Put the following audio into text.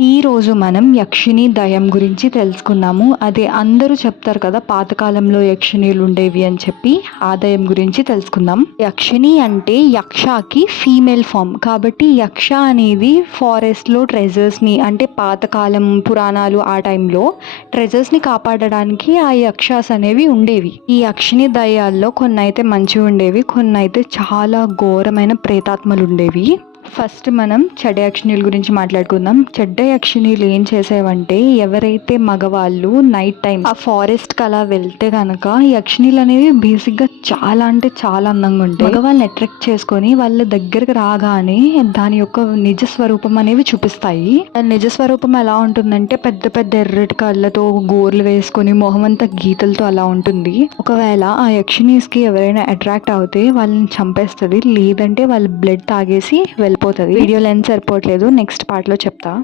ఈరోజు మనం యక్షిని దయం గురించి తెలుసుకున్నాము. అదే అందరూ చెప్తారు కదా పాతకాలంలో యక్షిణీలు ఉండేవి అని చెప్పి ఆ దయం గురించి తెలుసుకుందాం. యక్షిణి అంటే యక్షకి ఫీమేల్ ఫామ్ కాబట్టి యక్ష అనేది ఫారెస్ట్లో ట్రెజర్స్ని అంటే పాతకాలం పురాణాలు ఆ టైంలో ట్రెజర్స్ని కాపాడడానికి ఆ యక్షాస్ అనేవి ఉండేవి. ఈ యక్షిని దయాల్లో కొన్ని అయితే మంచిగా ఉండేవి కొన్ని అయితే చాలా ఘోరమైన ప్రేతాత్మలు ఉండేవి. ఫస్ట్ మనం చెడ్డ యక్షిణీల గురించి మాట్లాడుకుందాం. చెడ్డ యక్షిణీలు ఏం చేసేవంటే ఎవరైతే మగవాళ్ళు నైట్ టైం ఆ ఫారెస్ట్కి అలా వెళ్తే కనుక యక్షిణీలు అనేవి బేసిక్గా చాలా అంటే చాలా అందంగా ఉంటాయి. మగవాళ్ళని అట్రాక్ట్ చేసుకొని వాళ్ళ దగ్గరకు రాగానే దాని యొక్క నిజ స్వరూపం అనేవి చూపిస్తాయి. నిజ స్వరూపం ఎలా ఉంటుందంటే పెద్ద పెద్ద ఎర్రటి కళ్ళతో గోర్లు వేసుకొని మొహం అంతా గీతలతో అలా ఉంటుంది. ఒకవేళ ఆ యక్షిణీస్కి ఎవరైనా అట్రాక్ట్ అవుతే వాళ్ళని చంపేస్తుంది. లేదంటే వాళ్ళ బ్లడ్ తాగేసి వెళ్ళిపోతుంది. వీడియో లెన్స్ సరిపోవట్లేదు. నెక్స్ట్ పార్ట్లో చెప్తా.